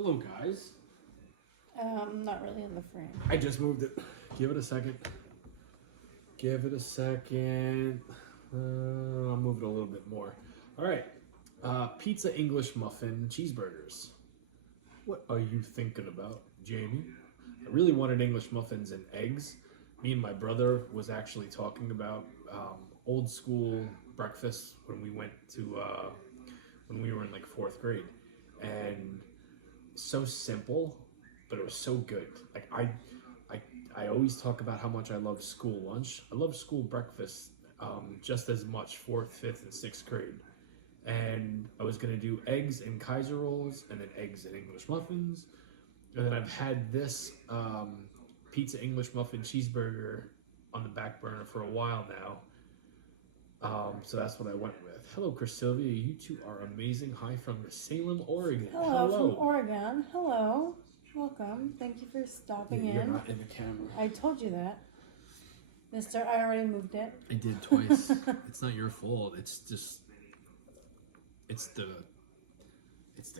Hello, guys. Not really in the frame. I just moved it. Give it a second. Give it a second. I'll move it a little bit more. All right. Pizza English muffin cheeseburgers. What are you thinking about, Jamie? I really wanted English muffins and eggs. Me and my brother was actually talking about old school breakfast when we went to when we were in like fourth grade, and so simple, but it was so good. Like I always talk about how much I love school lunch. I love school breakfast just as much fourth, fifth, and sixth grade. And I was gonna do eggs and Kaiser rolls, and then eggs and English muffins. And then I've had this pizza English muffin cheeseburger on the back burner for a while now. So that's what I went with. Hello, Chris Sylvia. You two are amazing. Hi from Salem, Oregon. Hello, from Oregon. Hello. Welcome. Thank you for stopping You're in. not in the camera. I told you that. Mister, I already moved it. I did twice. It's not your fault. It's just, it's the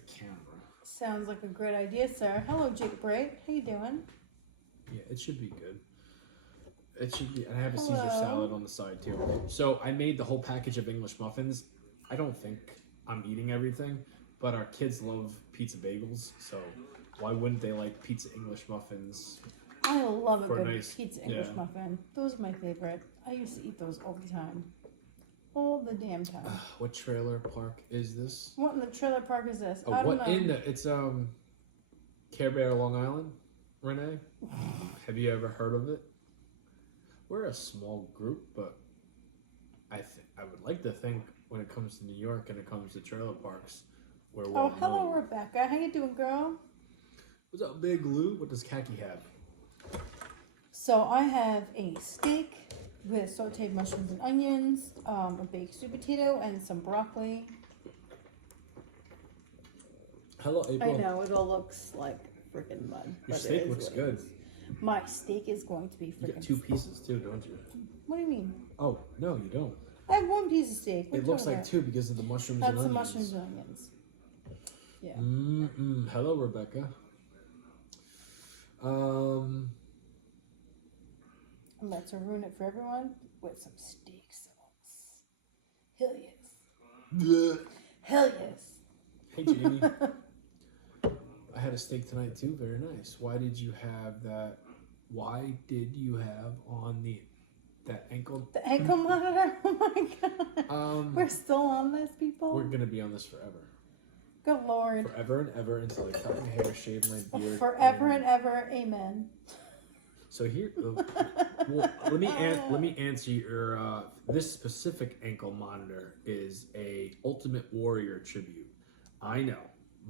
camera. Sounds like a great idea, sir. Hello, Jake Bright. How you doing? Yeah, it should be good. It should be. And I have a Caesar Hello. salad on the side too. So I made the whole package of English muffins. I don't think I'm eating everything, but our kids love pizza bagels. So why wouldn't they like pizza English muffins? I love a For good nice- pizza English yeah. muffin. Those are my favorite. I used to eat those all the time. All the damn time. What trailer park is this? What in the trailer park is this? Oh, I don't what know. in the? It's Care Bear, Long Island. Renee, have you ever heard of it? We're a small group, but I would like to think when it comes to New York and it comes to trailer parks, we're Oh, well hello, known. Rebecca. How you doing, girl? What's up, Big Lou? What does Khaki have? So I have a steak with sauteed mushrooms and onions, a baked sweet potato, and some broccoli. Hello, April. I know, it all looks like freaking mud. Your but it steak is looks what it good. is. My steak is going to be You freaking. got 2 pieces too, don't you? What do you mean? Oh no, you don't. I have one piece of steak. What It are you looks talking like about? 2 because of the mushrooms That's and the onions. mushrooms and onions. Yeah. Hello, Rebecca. I'm about to ruin it for everyone with some steak sauce. Hell yes. Hell yes. Hey, Jamie. I had a steak tonight too. Very nice. Why did you have that? Why did you have on that ankle? The ankle monitor. Oh my god. We're still on this, people. We're gonna be on this forever. Good lord. Forever and ever until I cut my hair, shave my beard. Forever and ever. Amen. So here, well, let me answer your. This specific ankle monitor is a Ultimate Warrior tribute. I know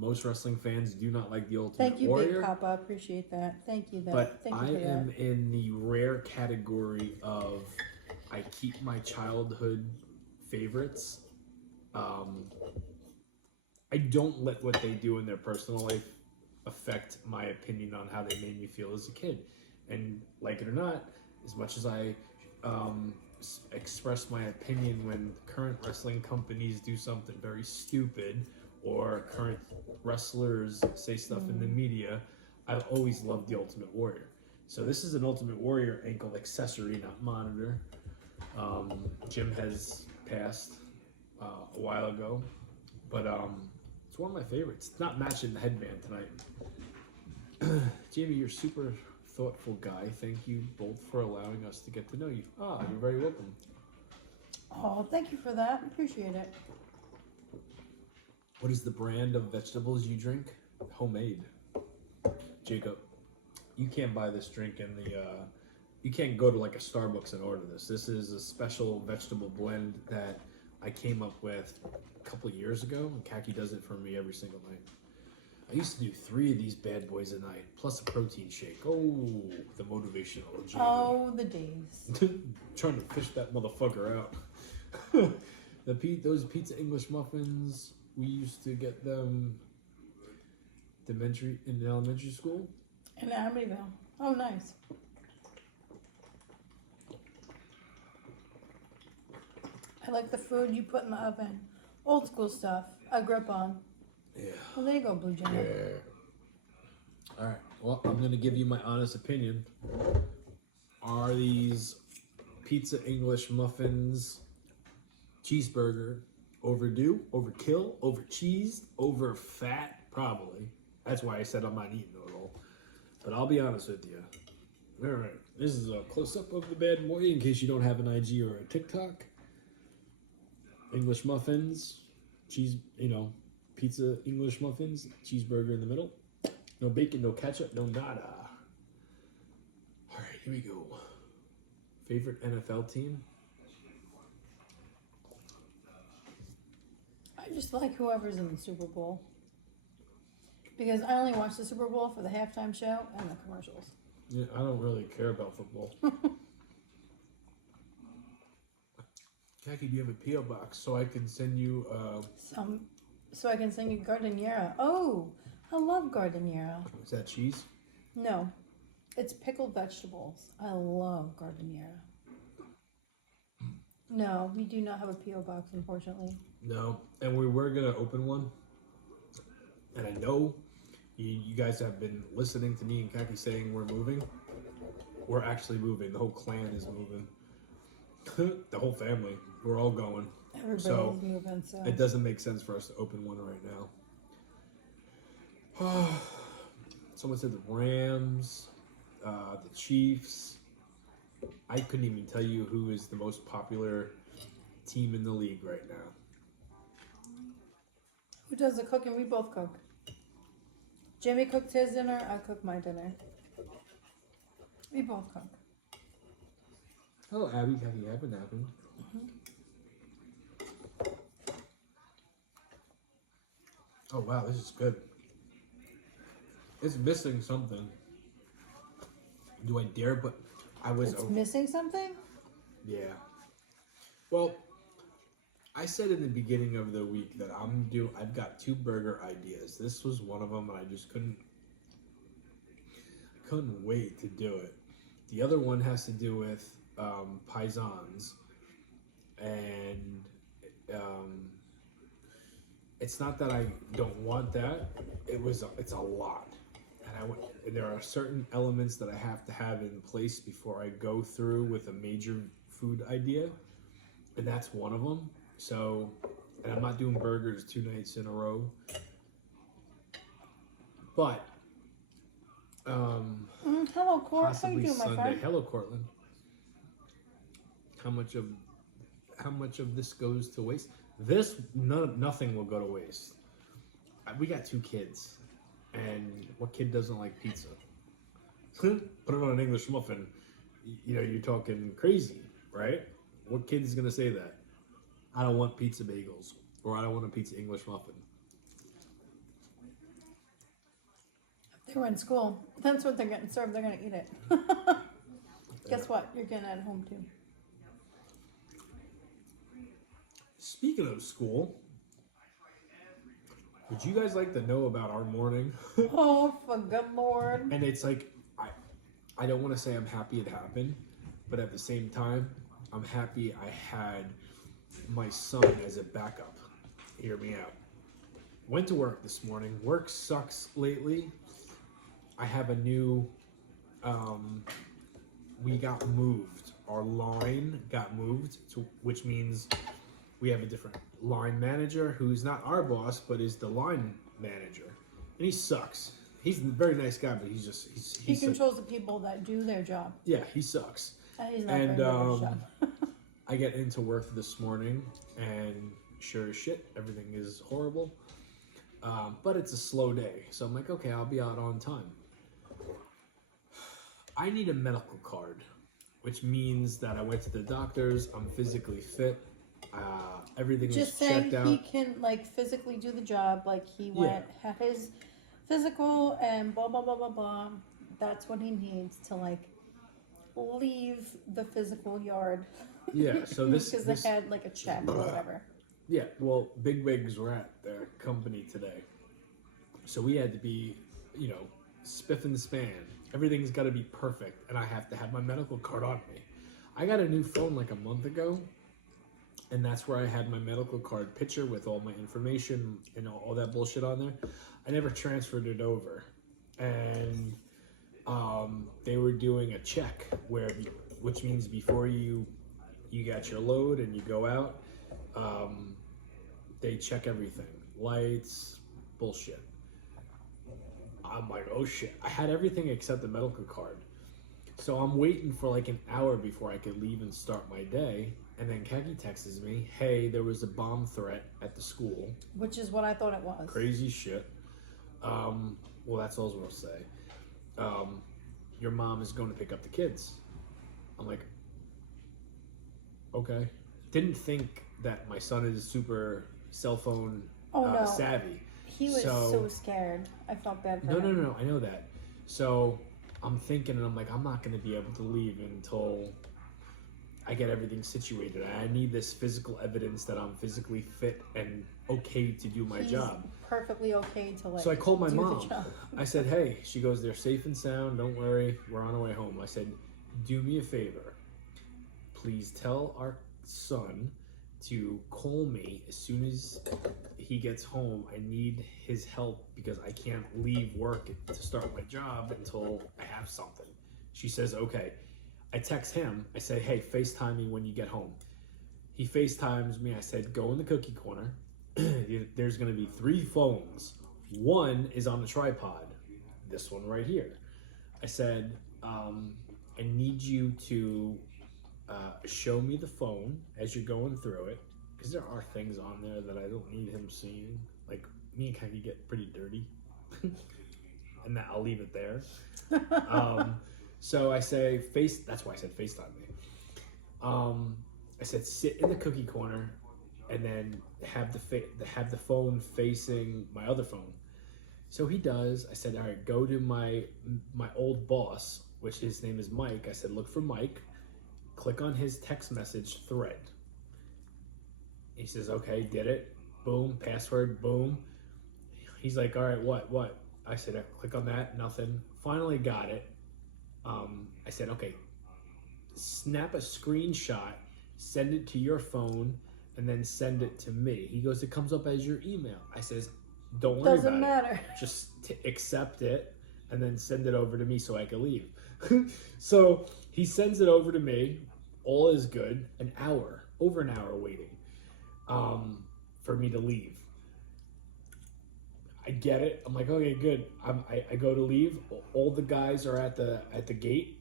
most wrestling fans do not like the Ultimate Thank you, Warrior. Big Papa. I appreciate that. Thank you, But Thank I you for am that. in the rare category of I keep my childhood favorites. I don't let what they do in their personal life affect my opinion on how they made me feel as a kid. And like it or not, as much as I express my opinion when current wrestling companies do something very stupid or current wrestlers say stuff in the media, I've always loved the Ultimate Warrior. So this is an Ultimate Warrior ankle accessory, not monitor. Jim has passed a while ago, but it's one of my favorites. It's not matching the headband tonight. Jamie, you're super thoughtful guy. Thank you both for allowing us to get to know you. Ah, you're very welcome. Oh, thank you for that. Appreciate it. What is the brand of vegetables you drink? Homemade. Jacob, you can't buy this drink in the, you can't go to like a Starbucks and order this. This is a special vegetable blend that I came up with a couple of years ago, and Khaki does it for me every single night. I used to do 3 of these bad boys a night, plus a protein shake. Oh, the motivational Jamie. Oh, the days. Trying to fish that motherfucker out. Those pizza English muffins, we used to get them in elementary school. In Amityville. Oh, nice. I like the food you put in the oven. Old school stuff. I grew up on. Yeah. Well, there you go, Blue Jay. Yeah. All right. Well, I'm gonna give you my honest opinion. Are these pizza English muffins cheeseburger overdue, overkill, over cheesed, over fat? Probably. That's why I said I'm not eating it all. But I'll be honest with you. All right. This is a close up of the bad boy in case you don't have an IG or a TikTok. English muffins, cheese, pizza English muffins, cheeseburger in the middle. No bacon, no ketchup, no nada. All right, here we go. Favorite NFL team? I just like whoever's in the Super Bowl. Because I only watch the Super Bowl for the halftime show and the commercials. Yeah, I don't really care about football. Jackie, do you have a P.O. box so I can send you So I can send you gardeniera. Oh, I love gardeniera. is that cheese? No, it's pickled vegetables. I love gardeniera. No, we do not have a P.O. box, unfortunately. No, and we were gonna open one. And I know you guys have been listening to me and Kaki saying we're moving. We're actually moving. The whole clan is moving. The whole family. We're all going. Everybody's moving, so it doesn't make sense for us to open one right now. Someone said the Rams, the Chiefs. I couldn't even tell you who is the most popular team in the league right now. Who does the cooking? We both cook. Jimmy cooks his dinner, I cook my dinner. We both cook. Oh, Abby, have you ever happened? Oh, wow, this is good. It's missing something. Do I dare? But I was. It's missing something? Yeah. Well, I said in the beginning of the week that I've got 2 burger ideas. This was one of them, and I just couldn't wait to do it. The other one has to do with paisans, and it's not that I don't want that. It's a lot, and there are certain elements that I have to have in place before I go through with a major food idea, and that's one of them. So, and I'm not doing burgers 2 nights in a row, but hello, Court. How you possibly doing, my Sunday. friend? Hello, Cortland. How much of this goes to waste? Nothing will go to waste. We got 2 kids, and what kid doesn't like pizza? Put it on an English muffin. You're talking crazy, right? What kid is gonna say that? I don't want pizza bagels, or I don't want a pizza English muffin. If they were in school, that's what they're getting served. They're going to eat it. Guess what? You're getting it at home, too. Speaking of school, would you guys like to know about our morning? Oh, for good Lord. And it's like, I don't want to say I'm happy it happened, but at the same time, I'm happy I had my son as a backup. Hear me out. Went to work this morning. Work sucks lately. I have a new, we got moved. Our line got moved, which means we have a different line manager who's not our boss, but is the line manager. And he sucks. He's a very nice guy, but He controls the people that do their job. Yeah, he sucks. He's not very good at his job. I get into work this morning, and sure as shit, everything is horrible. But it's a slow day, so I'm like, okay, I'll be out on time. I need a medical card, which means that I went to the doctors. I'm physically fit. Everything Just is saying checked out. he can physically do the job. He went, had his physical and blah blah blah blah blah. That's what he needs to leave the physical yard. Yeah, so this because they had a check or whatever. Yeah, well, big wigs were at their company today, so we had to be, spiff and span. Everything's got to be perfect, and I have to have my medical card on me. I got a new phone a month ago, and that's where I had my medical card picture with all my information and all that bullshit on there. I never transferred it over, and they were doing a check which means before you got your load and you go out, they check everything, lights, bullshit. I'm like, oh shit! I had everything except the medical card, so I'm waiting for like an hour before I could leave and start my day. And then Kaki texts me, "Hey, there was a bomb threat at the school." Which is what I thought it was. Crazy shit. Well, that's all we'll say. Your mom is going to pick up the kids. I'm like, okay. Didn't think that my son is super cell phone savvy. He was so scared. I felt bad for him. No. I know that. So I'm thinking, and I'm like, I'm not going to be able to leave until I get everything situated. I need this physical evidence that I'm physically fit and okay to do my job. Perfectly okay to like. So I called my do mom. the job. I said, hey, she goes, they're safe and sound. Don't worry. We're on our way home. I said, do me a favor. Please tell our son to call me as soon as he gets home. I need his help because I can't leave work to start my job until I have something. She says, okay. I text him. I say, hey, FaceTime me when you get home. He FaceTimes me. I said, go in the cookie corner. There's going to be 3 phones. One is on the tripod. This one right here. I said, I need you to show me the phone as you're going through it. Because there are things on there that I don't need him seeing. Like, me and Kaki get pretty dirty. And that I'll leave it there. So I say, that's why I said FaceTime me. I said, sit in the cookie corner and then have the phone facing my other phone. So he does. I said, all right, go to my old boss, which his name is Mike. I said, look for Mike. Click on his text message thread. He says, okay, did it. Boom, password, boom. He's like, all right, what? I said, click on that, nothing. Finally got it. I said, okay, snap a screenshot, send it to your phone, and then send it to me. He goes, it comes up as your email. I says, don't worry Doesn't about matter. it. Just accept it and then send it over to me so I can leave. So he sends it over to me. All is good. Over an hour waiting for me to leave. I get it. I'm like, okay, good. I go to leave. All the guys are at the gate,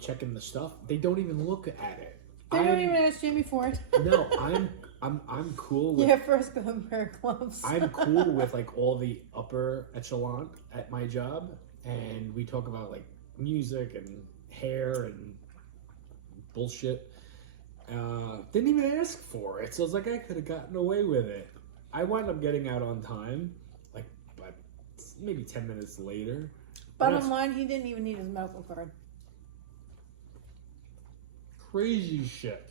checking the stuff. They don't even look at it. They don't even ask Jamie for it. No, I'm cool with. Yeah, first go and wear gloves. I'm cool with like all the upper echelon at my job, and we talk about like music and hair and bullshit. Didn't even ask for it, so I was like, I could have gotten away with it. I wound up getting out on time, like maybe 10 minutes later. Bottom line, he didn't even need his medical card. Crazy shit.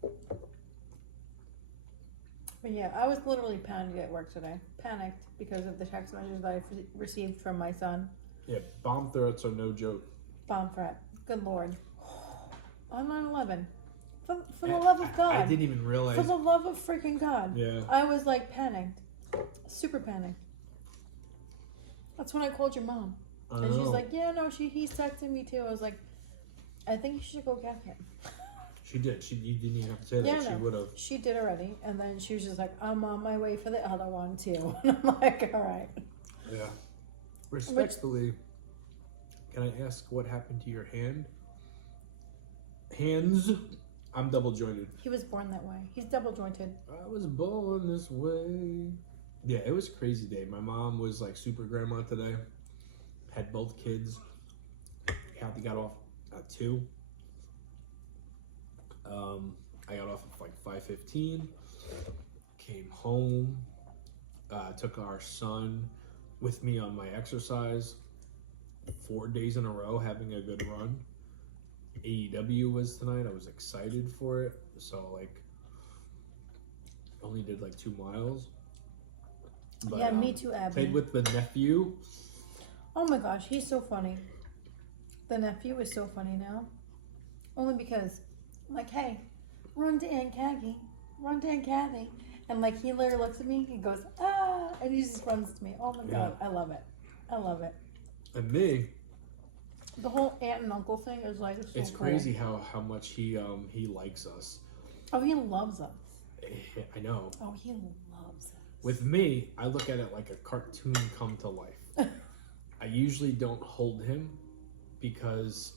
But yeah, I was literally panicked at work today. Panicked because of the text messages that I received from my son. Yeah, bomb threats are no joke. Bomb threat. Good Lord. On 9/11. For the love of God. I didn't even realize. For the love of freaking God. Yeah. I was like panicked. Super panicked. That's when I called your mom. And she's like, yeah, no, he's texting me too. I was like, I think you should go get him. She did. You didn't even have to say that. Yeah, She would have. She did already. And then she was just like, I'm on my way for the other one too. And I'm like, all right. Yeah. Respectfully, can I ask what happened to your hand? Hands? I'm double jointed. He was born that way. He's double jointed. I was born this way. Yeah, it was a crazy day. My mom was like super grandma today. Had both kids. Kathy got off at 2. I got off at like 5:15. Came home. Took our son with me on my exercise. 4 days in a row having a good run. AEW was tonight. I was excited for it. So like only did like 2 miles. But, yeah, me too, Abby. Played with the nephew. Oh my gosh, he's so funny. The nephew is so funny now. Only because I'm like, hey, run to Aunt Kathy. Run to Aunt Kathy. And like he literally looks at me and goes, ah. And he just runs to me. Oh my god, I love it. I love it. And me, the whole aunt and uncle thing is like so it's cool. crazy how much he likes us. Oh, he loves us. I know. Oh, he loves us. With me, I look at it like a cartoon come to life. I usually don't hold him because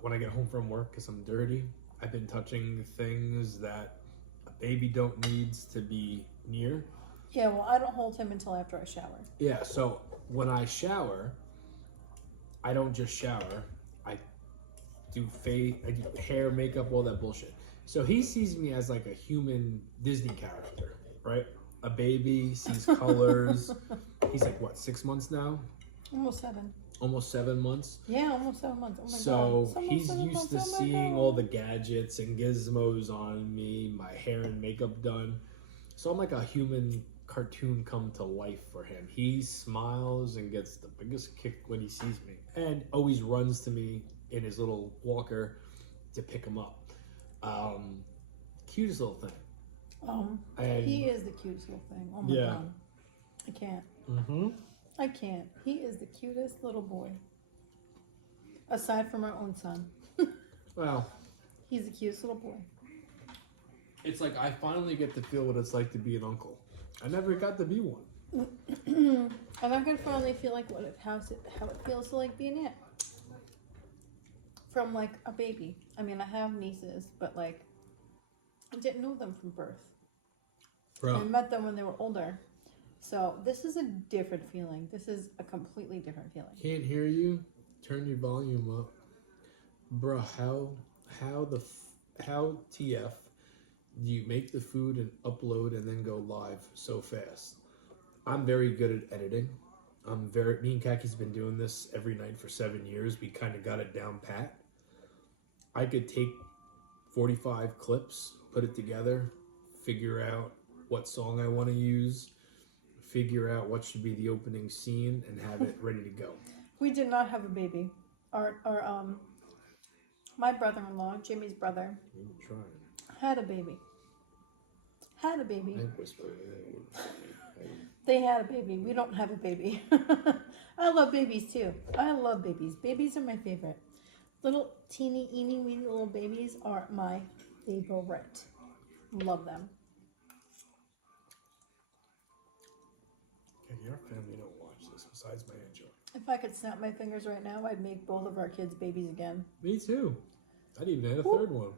when I get home from work, because I'm dirty, I've been touching things that a baby don't needs to be near. Yeah, well, I don't hold him until after I shower. Yeah, so when I shower, I don't just shower. I do hair, makeup, all that bullshit. So he sees me as like a human Disney character, right? A baby, sees colors. He's like, what, 6 months now? Almost 7. Almost 7 months. Yeah, almost 7 months. Oh my so god. he's used to seeing all the gadgets and gizmos on me, my hair and makeup done. So I'm like a human cartoon come to life for him. He smiles and gets the biggest kick when he sees me, and always runs to me in his little walker to pick him up. Cutest little thing. And he is the cutest little thing. Oh my god. I can't. I can't. He is the cutest little boy. Aside from our own son. Well, he's the cutest little boy. It's like I finally get to feel what it's like to be an uncle. I never got to be one. And I'm gonna finally feel like how it feels to like be an aunt. From like a baby. I mean, I have nieces, but like I didn't know them from birth. Bro. I met them when they were older. So this is a different feeling. This is a completely different feeling. Can't hear you. Turn your volume up, bro. How TF do you make the food and upload and then go live so fast? I'm very good at editing. Me and Kaki's been doing this every night for 7 years. We kind of got it down pat. I could take 45 clips, put it together, figure out what song I want to use, figure out what should be the opening scene, and have it ready to go. We did not have a baby. My brother-in-law, Jimmy's brother, had a baby. Had a baby. They had a baby. We don't have a baby. I love babies too. I love babies. Babies are my favorite. Little teeny, eeny, weeny little babies are my favorite. Love them. Okay, your family don't watch this besides my Aunt Joy. If I could snap my fingers right now, I'd make both of our kids babies again. Me too. I'd even add a third one.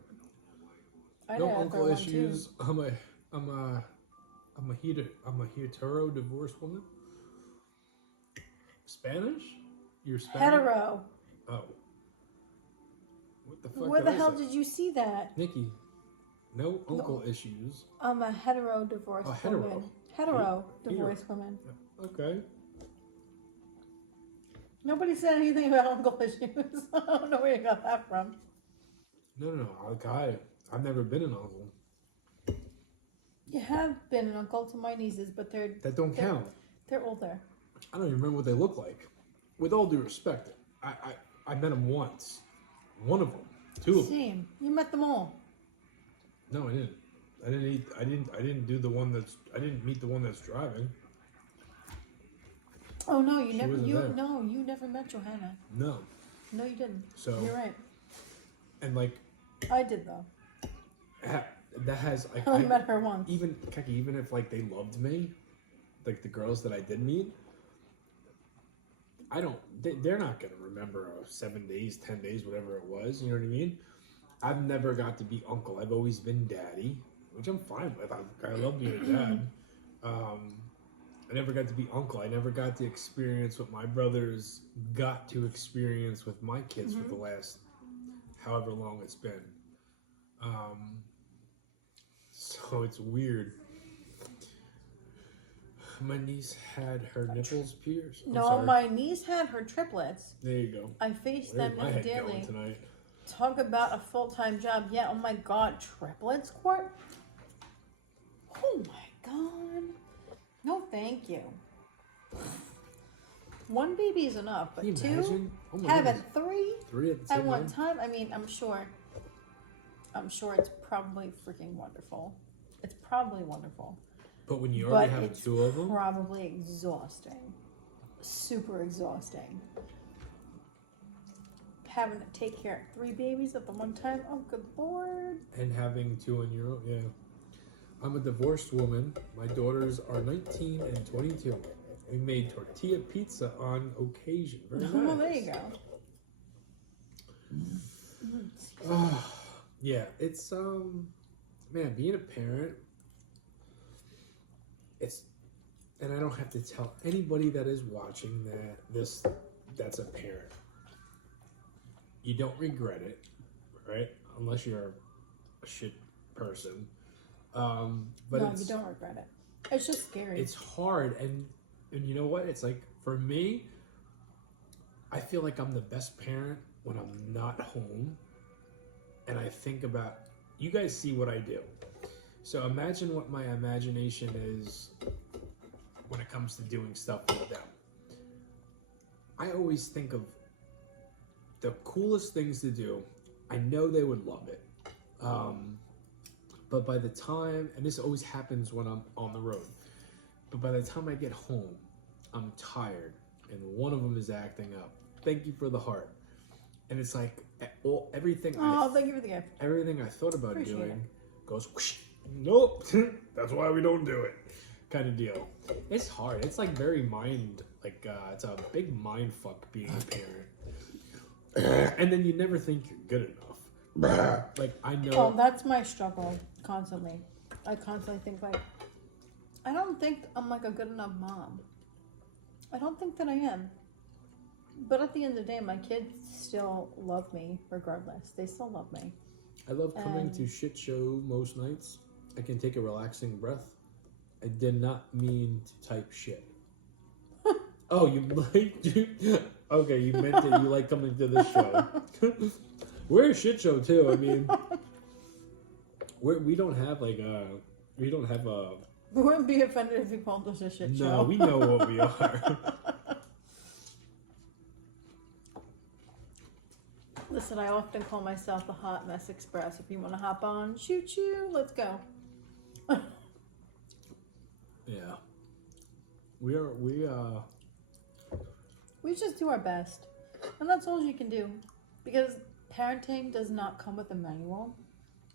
No uncle issues. I'm a hetero divorced woman. Spanish? You're Spanish? Hetero. Oh. What the fuck? Where the hell did you see that? Nikki, no uncle issues. I'm a hetero divorced woman. Hetero divorced woman. Okay. Nobody said anything about uncle issues. I don't know where you got that from. No. I've never been an uncle. You have been an uncle to my nieces, but that don't count. They're older. I don't even remember what they look like. With all due respect, I met them once. One of them. Two of them. Same. You met them all. No, I didn't. I didn't meet the one that's driving. Oh no, you never met Johanna. No. No, you didn't. So you're right. And like I did though. That has I only met her once. Even if like they loved me, like the girls that I did meet, they're not gonna remember 7 days, 10 days, whatever it was. You know what I mean? I've never got to be uncle. I've always been daddy, which I'm fine with. I love being a dad. I never got to be uncle. I never got to experience what my brothers got to experience with my kids for the last however long it's been. So it's weird. My niece had her nipples pierced. No, my niece had her triplets. There you go. I faced them daily. Tonight. Talk about a full-time job. Yeah, oh my god, triplets, Court? Oh my god. No, thank you. One baby is enough, but two? Having three at one time? I mean, I'm sure it's probably freaking wonderful. It's probably wonderful. But when you but already have it's two of them, probably exhausting. Super exhausting. Having to take care of 3 babies at the one time. Oh, good Lord. and having two on your own, yeah. I'm a divorced woman. My daughters are 19 and 22. We made tortilla pizza on occasion. Very nice. Well, there you go. Yeah, it's man, being a parent, it's, and I don't have to tell anybody that is watching that's a parent. You don't regret it, right? Unless you're a shit person. But no, you don't regret it. It's just scary. It's hard, and you know what? It's like, for me, I feel like I'm the best parent when I'm not home, and I think about, you guys see what I do. So imagine what my imagination is when it comes to doing stuff with them. I always think of the coolest things to do. I know they would love it. But by the time, and this always happens when I'm on the road, but by the time I get home, I'm tired, and one of them is acting up. Thank you for the heart. And it's like, everything thank you for the gift. everything I thought about Appreciate doing it. goes, whoosh, nope, that's why we don't do it, kind of deal. It's hard. It's like very it's a big mind fuck being a parent. And then you never think you're good enough. Like, I know. Oh, that's my struggle constantly. I constantly think like, I don't think I'm like a good enough mom. I don't think that I am. But at the end of the day, my kids still love me regardless. They still love me. I love coming to shit show most nights. I can take a relaxing breath. I did not mean to type shit. Oh, you like? Okay, you meant that you like coming to this show. We're a shit show too. I mean, we don't have like we don't have a. We wouldn't be offended if you called us a shit show. No, we know what we are. Listen, I often call myself the Hot Mess Express. If you want to hop on, shoot you, let's go. Yeah, we just do our best, and that's all you can do, because parenting does not come with a manual.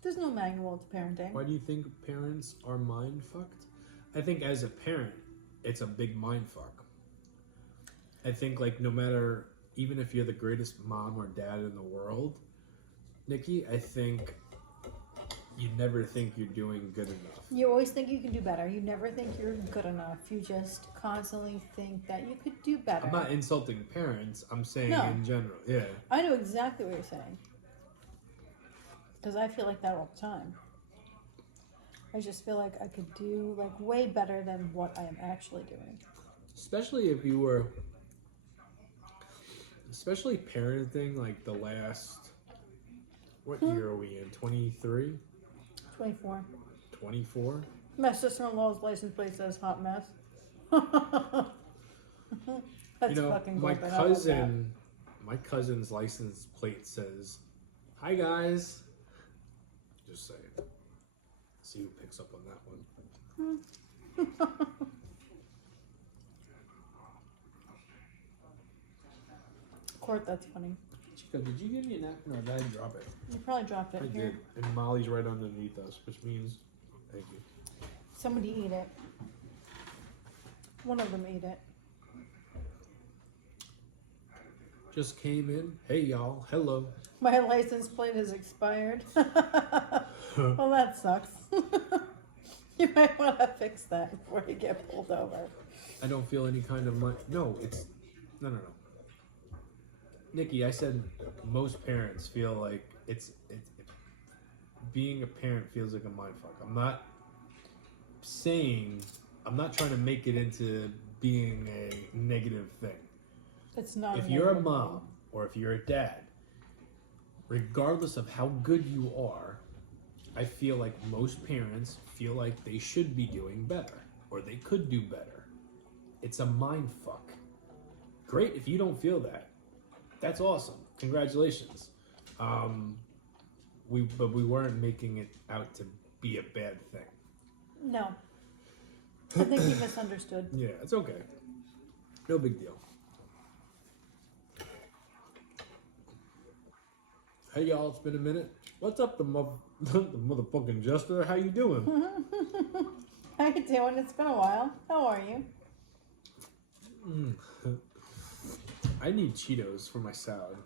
There's no manual to parenting. Why do you think parents are mind fucked? I think as a parent, it's a big mind fuck. I think, like, no matter, even if you're the greatest mom or dad in the world, Nikki, I think you never think you're doing good enough. You always think you can do better. You never think you're good enough. You just constantly think that you could do better. I'm not insulting parents. I'm saying No. in general. Yeah. I know exactly what you're saying. Because I feel like that all the time. I just feel like I could do like way better than what I am actually doing. Especially if you were, especially parenting like the last, what year are we in? 23? 24. 24? My sister-in-law's license plate says hot mess. That's You know, fucking my gold, but I love that. my cousin's license plate says, "Hi guys." Just saying. See who picks up on that one. Court, that's funny. Chico, did you give me a napkin or did I drop it? You probably dropped it I here. did. And Molly's right underneath us, which means, thank you. Somebody ate it. One of them ate it. Just came in. Hey y'all. Hello. My license plate is expired. Well, that sucks. You might want to fix that before you get pulled over. I don't feel any kind of money. No, it's no. Nikki, I said most parents feel like it's being a parent feels like a mindfuck. I'm not trying to make it into being a negative thing. It's not. If you're a mom or if you're a dad, regardless of how good you are, I feel like most parents feel like they should be doing better or they could do better. It's a mind fuck. Great if you don't feel that. That's awesome. Congratulations. But we weren't making it out to be a bad thing. No. I think you misunderstood. Yeah, it's okay. No big deal. Hey y'all, it's been a minute. What's up, the motherfucking Jester? How you doing? How you doing? It's been a while. How are you? I need Cheetos for my salad.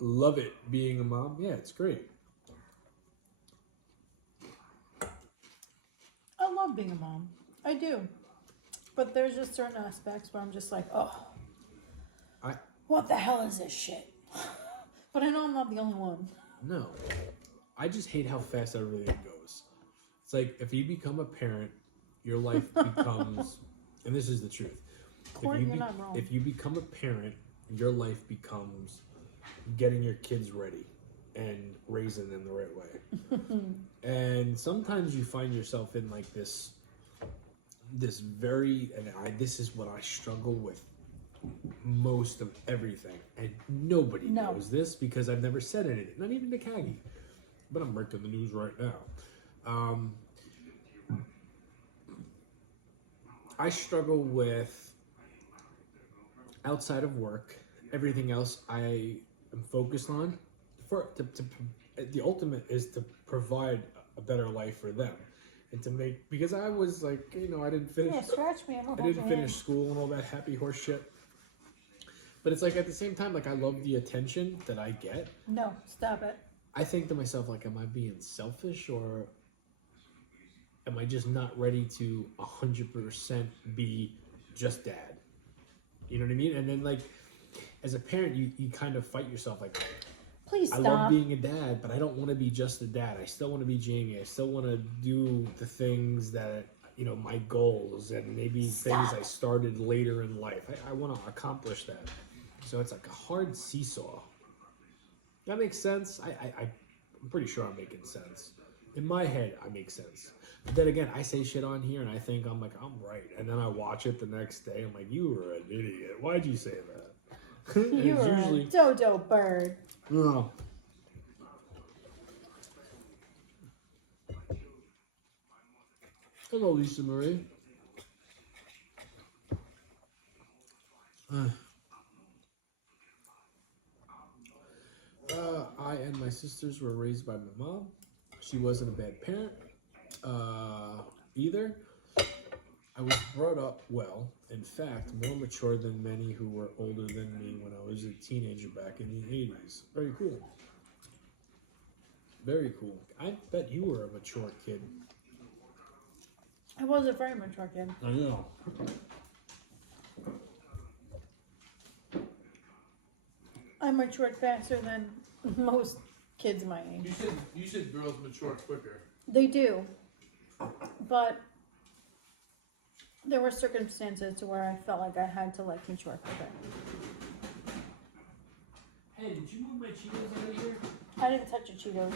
Love it being a mom. Yeah, it's great. I love being a mom. I do. But there's just certain aspects where I'm just like, oh, what the hell is this shit? But I know I'm not the only one. No. I just hate how fast everything goes. It's like if you become a parent, your life becomes, and this is the truth. Court, you're not wrong. If you become a parent, your life becomes getting your kids ready and raising them the right way. And sometimes you find yourself in like this very, this is what I struggle with most of everything, and nobody knows this because I've never said anything, not even to Kagi, but I'm breaking the news right now. I struggle with outside of work, everything else I am focused on. The ultimate is to provide a better life for them, and to make, because I was like, I didn't finish. Yeah, scratch me. I didn't finish school and all that happy horse shit. But it's like at the same time, like I love the attention that I get. No, stop it. I think to myself, like, am I being selfish, or am I just not ready to 100% be just dad? You know what I mean? And then like, as a parent, you kind of fight yourself like, please stop. I love being a dad, but I don't want to be just a dad. I still want to be Jamie. I still want to do the things that, my goals and maybe things I started later in life. I want to accomplish that. So it's like a hard seesaw. That makes sense. I'm pretty sure I'm making sense. In my head, I make sense. But then again, I say shit on here and I think I'm right. And then I watch it the next day. I'm like, you were an idiot. Why'd you say that? You were a dodo bird. No. Hello, Lisa Marie. I and my sisters were raised by my mom. She wasn't a bad parent either. I was brought up well, in fact, more mature than many who were older than me when I was a teenager back in the 80s. Very cool. Very cool. I bet you were a mature kid. I was a very mature kid. I know. I matured faster than most kids my age. You said girls mature quicker. They do. But there were circumstances where I felt like I had to mature quicker. Hey, did you move my Cheetos out of here? I didn't touch your Cheetos.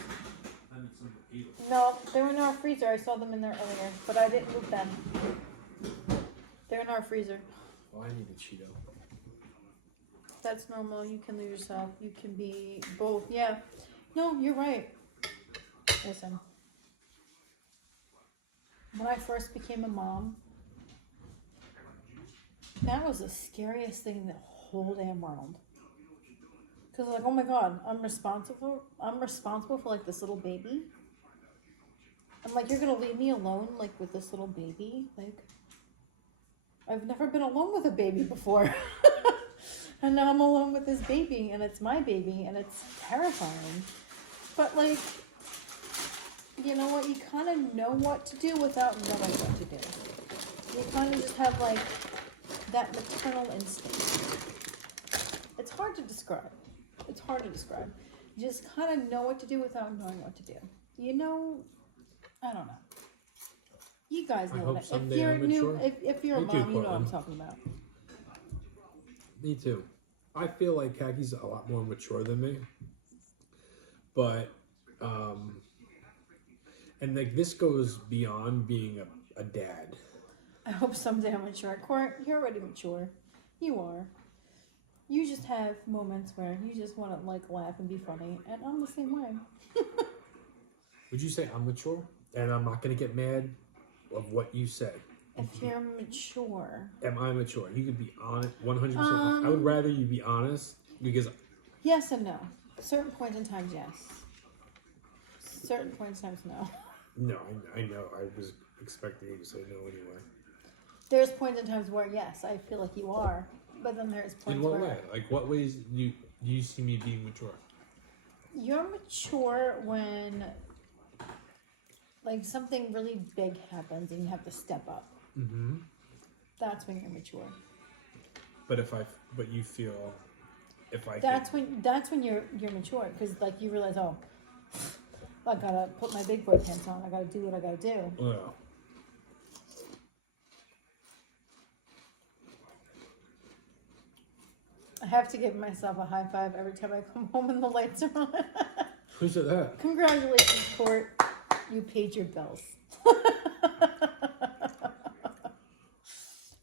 I mean, some potatoes. No, they were in our freezer. I saw them in there earlier, but I didn't move them. They're in our freezer. Well, I need a Cheeto. That's normal. You can lose yourself. You can be both. Yeah. No, you're right. Listen. When I first became a mom, that was the scariest thing in the whole damn world. Because like, oh my God, I'm responsible for like this little baby. I'm like, you're gonna leave me alone like with this little baby? Like, I've never been alone with a baby before. And now I'm alone with this baby, and it's my baby, and it's terrifying. But like, you know what? You kind of know what to do without knowing what to do. You kind of just have like that maternal instinct. It's hard to describe. It's hard to describe. You just kind of know what to do without knowing what to do. You know, I don't know. You guys know that. If you're new, if you're a mom, you know what I'm talking about. Me too. I feel like Kaki's a lot more mature than me. But, and like this goes beyond being a dad. I hope someday I'm mature. Court, you're already mature. You are. You just have moments where you just want to like laugh and be funny. And I'm the same way. Would you say I'm mature? And I'm not going to get mad of what you say? If you're mature. Am I mature? You could be honest, 100%. Um, I would rather you be honest because Yes and no. Certain points in times, yes. Certain points in times, no. no, I know. I was expecting you to say no anyway. There's points in times where yes, I feel like you are, but then there's points In what where way? Like what ways do you see me being mature? you're mature when like something really big happens and you have to step up. Mm-hmm. That's when you're mature. But you feel if I That's when you're mature because like you realize, oh, I gotta put my big boy pants on. I gotta do what I gotta do. Well, I have to give myself a high five every time I come home and the lights are on. who said that? Congratulations, Court. You paid your bills.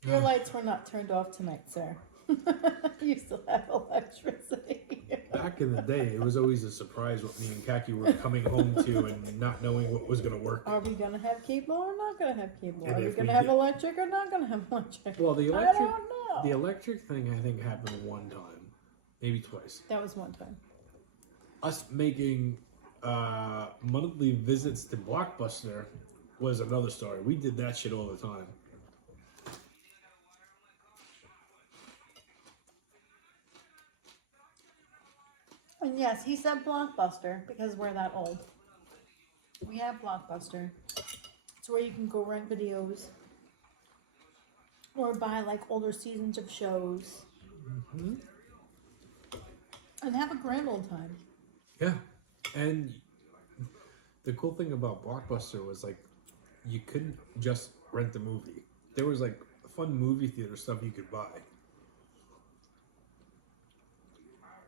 Your lights were not turned off tonight, sir. You still have electricity. Back in the day, it was always a surprise what me and Kaki were coming home to and not knowing what was going to work. Are we going to have cable or not going to have cable? And Are we if going we to have did- electric or not going to have electric? Well, I don't know. the electric thing I think happened one time, maybe twice. That was one time. Us making monthly visits to Blockbuster was another story. We did that shit all the time. And yes, he said Blockbuster because we're that old. We have Blockbuster. It's where you can go rent videos or buy like older seasons of shows and have a grand old time. Yeah, and the cool thing about Blockbuster was like you couldn't just rent the movie. There was like fun movie theater stuff you could buy.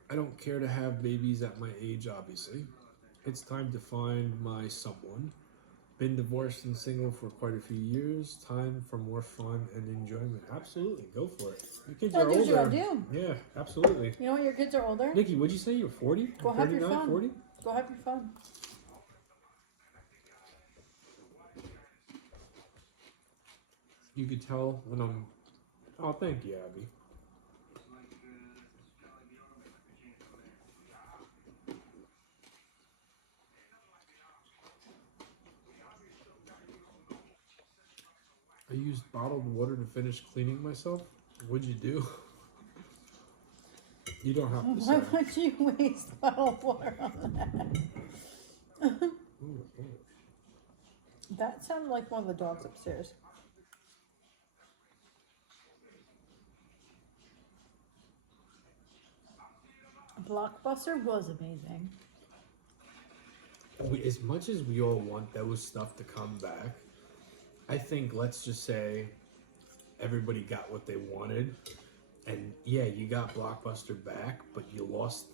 I don't care to have babies at my age, obviously. It's time to find my someone. Been divorced and single for quite a few years. Time for more fun and enjoyment. Absolutely, go for it. Your kids Gotta are do what you older. gotta do. Yeah, absolutely. You know what? Your kids are older. Nikki, what'd you say? You're 40? Go have your 39, fun. 40? Go have your fun. You could tell when I'm... Oh, thank you, Abby. I used bottled water to finish cleaning myself. What'd you do? You don't have to Why say. would you waste bottled water on that? Ooh. That sounded like one of the dogs upstairs. Blockbuster was amazing. As much as we all want those stuff to come back, I think let's just say everybody got what they wanted. And yeah, you got Blockbuster back, but you lost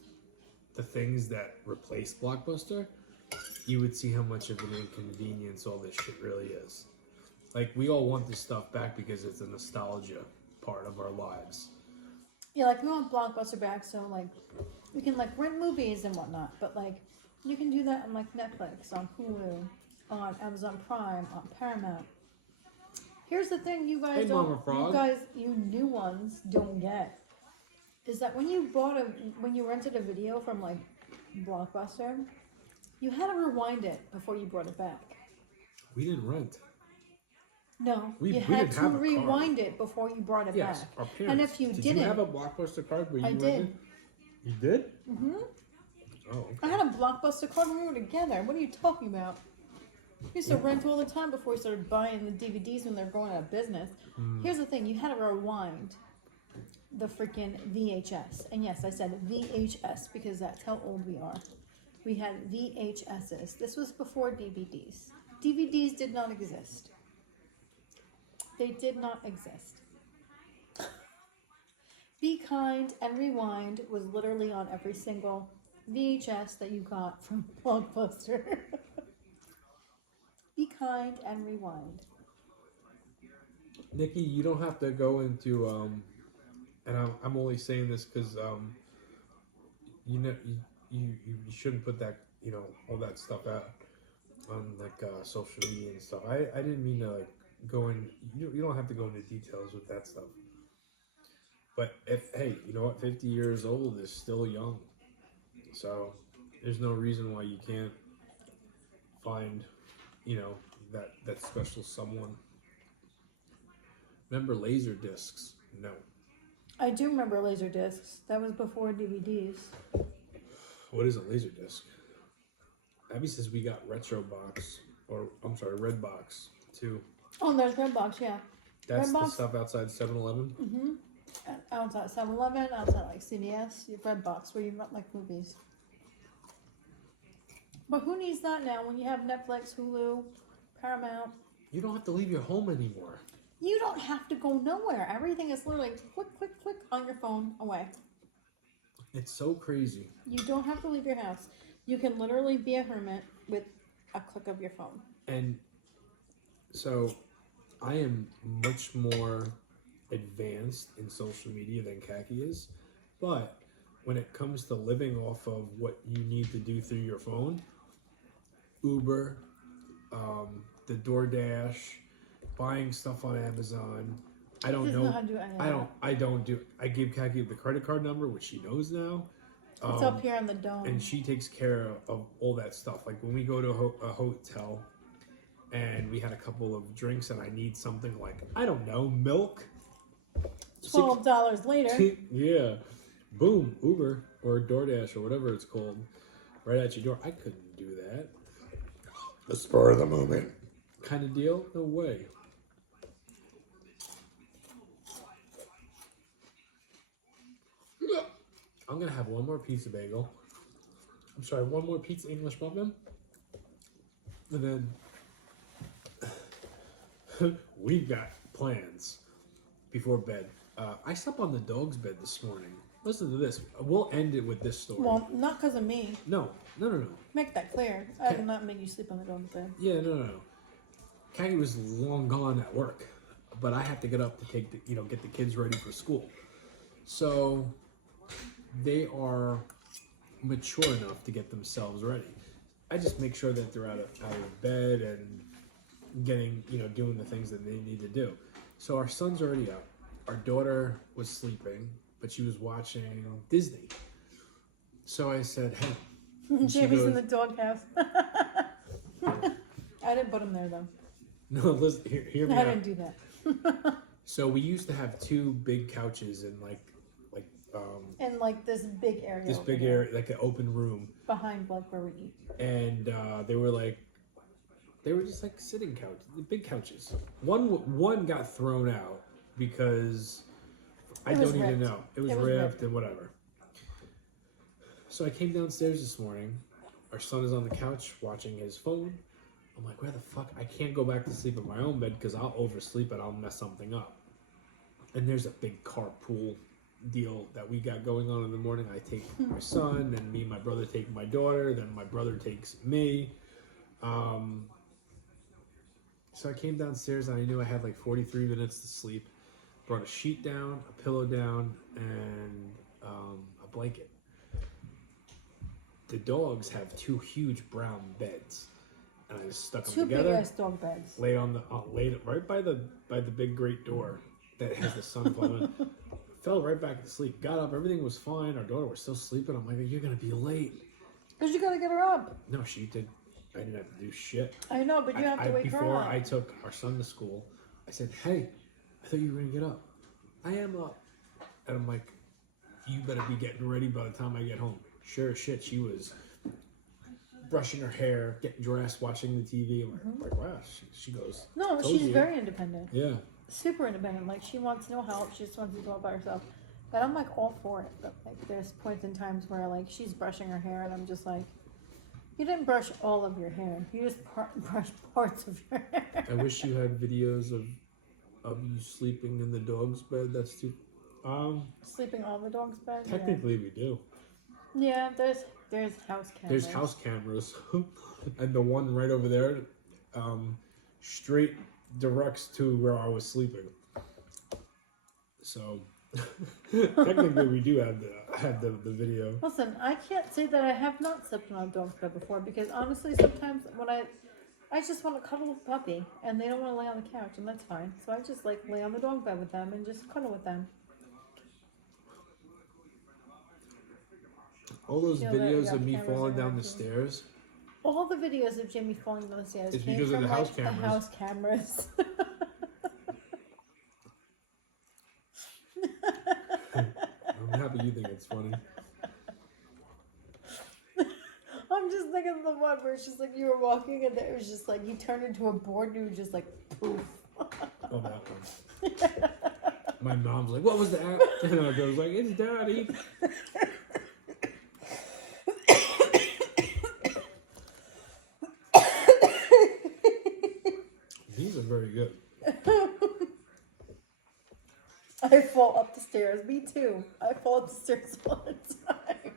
the things that replaced Blockbuster. You would see how much of an inconvenience all this shit really is. Like, we all want this stuff back because it's a nostalgia part of our lives. Yeah, like we want Blockbuster back, so like we can like rent movies and whatnot. But like you can do that on like Netflix, on Hulu, on Amazon Prime, on Paramount. Here's the thing, you guys Hey, don't. Mama Frog. You guys, you new ones don't get. Is that when you rented a video from like Blockbuster, you had to rewind it before you brought it back. We didn't rent. No, We you didn't had to have a card. rewind it before you brought it Yes, back. our parents. And if you did didn't, you have a Blockbuster card where you I did. rented? You did? Mm-hmm. Oh, okay. I had a Blockbuster card when we were together. What are you talking about? We used to rent all the time before we started buying the DVDs when they're going out of business. Here's the thing, you had to rewind the freaking VHS. And yes, I said VHS because that's how old we are. We had VHSs. This was before DVDs. DVDs did not exist. They did not exist. Be Kind and Rewind was literally on every single VHS that you got from Blockbuster. Be Kind and Rewind. Nikki, you don't have to go into and I'm only saying this because you know you shouldn't put that, you know, all that stuff out on like social media and stuff. I didn't mean to like go in. You don't have to go into details with that stuff. But if hey, you know what? 50 years old is still young. So there's no reason why you can't find, that special someone. Remember laser discs? No. I do remember laser discs. That was before DVDs. What is a laser disc? Abby says we got Retro Box, or I'm sorry, Red Box too. Oh, there's Redbox, yeah. That's the Redbox? stuff outside 7-Eleven. Mm-hmm. Outside 7-Eleven, outside like CVS, your Redbox where you rent like movies. But who needs that now when you have Netflix, Hulu, Paramount? You don't have to leave your home anymore. You don't have to go nowhere. Everything is literally click, click, click on your phone away. It's so crazy. You don't have to leave your house. You can literally be a hermit with a click of your phone. And so I am much more advanced in social media than Kaki is. But when it comes to living off of what you need to do through your phone, Uber, the DoorDash, buying stuff on Amazon, I don't know. How to do any of that. I don't do. I give Kaki the credit card number, which she knows now. It's up here on the dome. And she takes care of all that stuff. Like when we go to a hotel and we had a couple of drinks and I need something like, I don't know, milk. $12 later. Yeah. Boom, Uber or DoorDash or whatever it's called, right at your door. I couldn't do that. The spur of the moment kind of deal? No way. I'm gonna have one more pizza bagel. I'm sorry, one more pizza English muffin, and then we've got plans before bed. I slept on the dog's bed this morning. Listen to this. We'll end it with this story. Well, not because of me. No. Make that clear. I did not make you sleep on the dog's bed. Yeah, no. Kagi was long gone at work, but I have to get up to take get the kids ready for school. So they are mature enough to get themselves ready. I just make sure that they're out of bed and getting, doing the things that they need to do. So our son's already up. Our daughter was sleeping, but she was watching Disney. So I said, hey. Jamie's in the doghouse. I didn't put him there though. No, listen, hear me out. I didn't do that. So we used to have two big couches in in like this big area. this big area, like an open room behind like where we eat. And they were just like sitting couches, big couches. One got thrown out because I don't even know. It was ripped and whatever. So I came downstairs this morning. Our son is on the couch watching his phone. I'm like, where the fuck? I can't go back to sleep in my own bed because I'll oversleep and I'll mess something up. And there's a big carpool deal that we got going on in the morning. I take my son, then me and my brother take my daughter, then my brother takes me. So I came downstairs and I knew I had like 43 minutes to sleep. Brought a sheet down, a pillow down, and a blanket. The dogs have two huge brown beds, and I just stuck them together. Two big ass dog beds. Laid on the laid right by the big great door that has the sun flowing. Fell right back to sleep. Got up, everything was fine. Our daughter was still sleeping. I'm like, you're gonna be late. Cause you gotta get her up. No, she did. I didn't have to do shit. I know, but you have to wake her up. Before I took our son to school, I said, hey, I thought you were gonna get up. I am up. And I'm like, you better be getting ready by the time I get home. Sure as shit, she was brushing her hair, getting dressed, watching the TV. I'm like, wow, she goes. No, she's very independent. Yeah. Super independent. Like, she wants no help. She just wants to do it by herself. But I'm like all for it. But like, there's points in times where like she's brushing her hair, and I'm just like, you didn't brush all of your hair. You just brushed parts of your hair. I wish you had videos of you sleeping in the dog's bed. That's too. Sleeping on the dog's bed. Technically, we do. Yeah, there's house cameras. There's house cameras, and the one right over there, straight directs to where I was sleeping. So technically, we do have the video. Listen, I can't say that I have not slept on a dog's bed before because honestly, sometimes when I just want to cuddle with puppy, and they don't want to lay on the couch, and that's fine. So I just like lay on the dog bed with them and just cuddle with them. All those You know that we videos got of me cameras falling in down our the too. stairs. All the videos of Jimmy falling down the stairs It's came because of from the house like cameras. the house cameras. I'm happy you think it's funny. I'm just thinking of the one where it's just like you were walking and it was just like you turned into a board and you were just like poof. Oh, that one. My mom's like, "What was that?" And I goes like, "It's Daddy." These are very good. I fall up the stairs. Me too. I fall up the stairs all the time.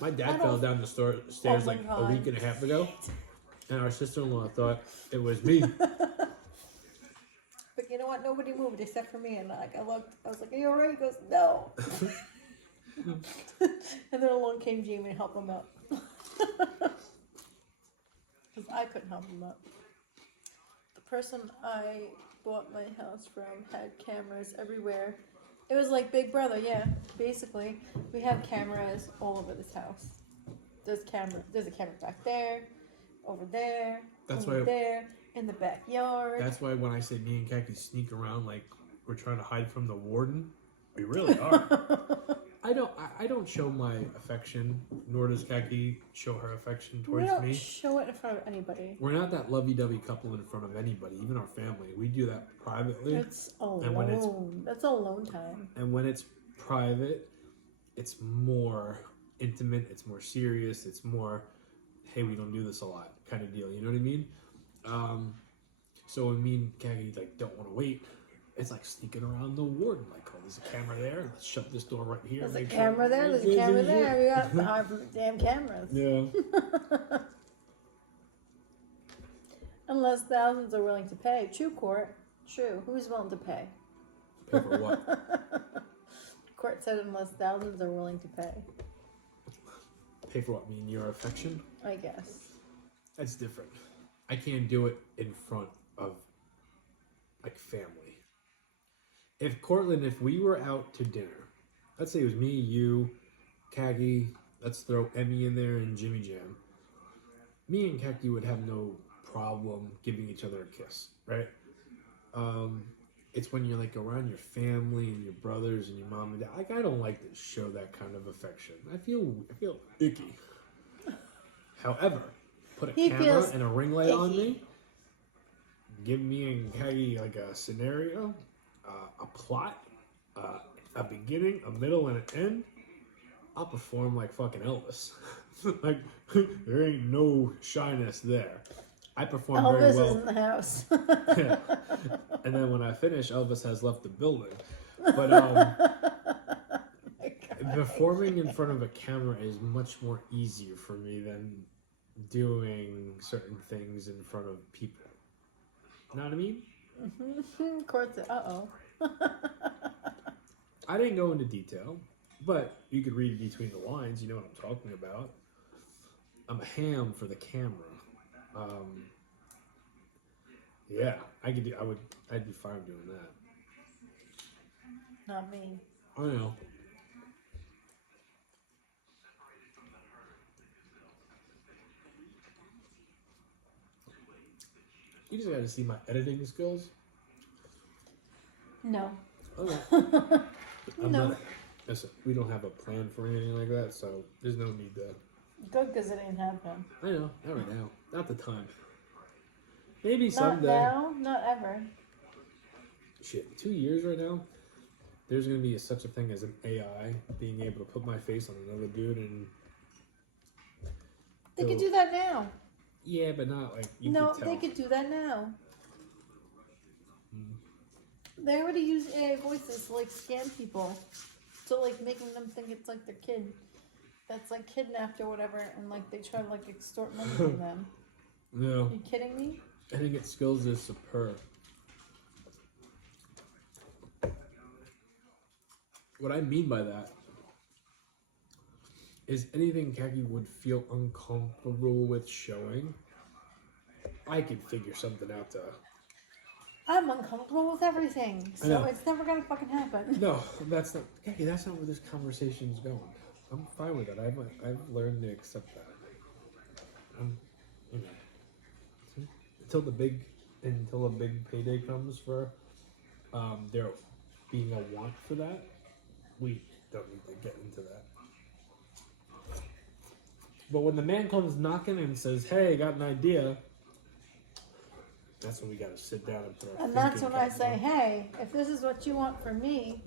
My I dad don't- fell down the stairs Oh my like a God. week and a half ago, and our sister-in-law thought it was me. But you know what? Nobody moved except for me. And like I looked, I was like, "Are you alright?" He goes, "No." And then along came Jamie and helped him up. Because I couldn't help him up. The person I bought my house from had cameras everywhere. It was like Big Brother, yeah. Basically, we have cameras all over this house. There's a camera back there, over there, That's over why- there, in the backyard. That's why when I say me and Khaki sneak around like we're trying to hide from the warden, we really are. I don't show my affection, nor does Khaki show her affection We towards don't me. show it in front of anybody. We're not that lovey-dovey couple in front of anybody, even our family. We do that privately. It's And when it's- alone. That's alone time. And when it's private, it's more intimate, it's more serious, it's more, hey, we don't do this a lot kind of deal. You know what I mean? So when me and Khaki like don't want to wait, it's like sneaking around the warden. Like, oh, there's a camera there. Let's shut this door right here. There's a make camera there. There's a camera there. We got to hide from the damn cameras. Yeah. Unless thousands are willing to pay. True, court. True. Who's willing to pay? Pay for what? Court said unless thousands are willing to pay. Pay for what? Mean your affection? I guess. That's different. I can't do it in front of like family. If Cortland, if we were out to dinner, let's say it was me, you, Khaki, let's throw Emmy in there and Jimmy Jam. Me and Khaki would have no problem giving each other a kiss, right? It's when you're like around your family and your brothers and your mom and dad. Like I don't like to show that kind of affection. I feel icky. However, put a He camera feels and a ring light on icky. me. Give me and Khaki like a scenario, a plot, a beginning, a middle, and an end. I'll perform like fucking Elvis. Like there ain't no shyness there. I perform Elvis very is well. in the house. And then when I finish, Elvis has left the building. But performing in front of a camera is much more easier for me than doing certain things in front of people. Know what I mean? Court said, uh-oh. I didn't go into detail, but you could read between the lines. You know what I'm talking about. I'm a ham for the camera. Yeah, I'd be fine doing that. Not me. I know. You just gotta see my editing skills. No. Okay. No. Listen, we don't have a plan for anything like that, so there's no need to. Good, because it ain't happen. I know, not right now, not the time. Maybe Not someday. now, not ever. Shit, 2 years right now. There's gonna be such a thing as an AI being able to put my face on another dude and. They could do that now. Yeah, but not like you No, could tell. they could do that now. They already use AI voices to like scam people, to like making them think it's like their kid that's like kidnapped or whatever, and like they try to like extort money from them. No, Are you kidding me? I think its skills is superb. What I mean by that is anything Khaki would feel uncomfortable with showing, I could figure something out to. I'm uncomfortable with everything, I know. so it's never gonna fucking happen. No, that's not. Becky, that's not where this conversation's going. I'm fine with that. I've learned to accept that. You know, until a big payday comes for there being a want for that, we don't need to get into that. But when the man comes knocking and says, "Hey, I got an idea," that's when we got to sit down and put our. And that's thinking when I caps say, on. hey, if this is what you want from me,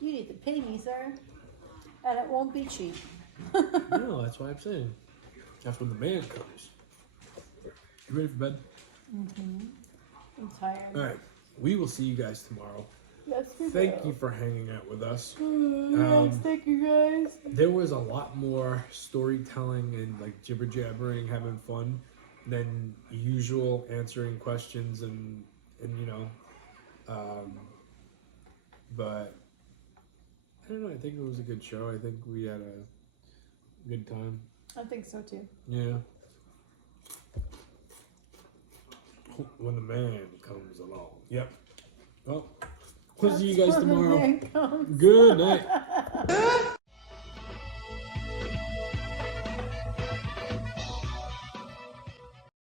you need to pay me, sir. And it won't be cheap. No, that's what I'm saying. That's when the man comes. You ready for bed? I'm tired. All right. We will see you guys tomorrow. Yes, we Thank will. you for hanging out with us. Yes, thank you guys. There was a lot more storytelling and like jibber jabbering, having fun than usual, answering questions and you know. But I don't know. I think it was a good show. I think we had a good time. I think so too. Yeah. When the man comes along. Yep. Well, we'll see you guys That's when the tomorrow. man comes. Good night.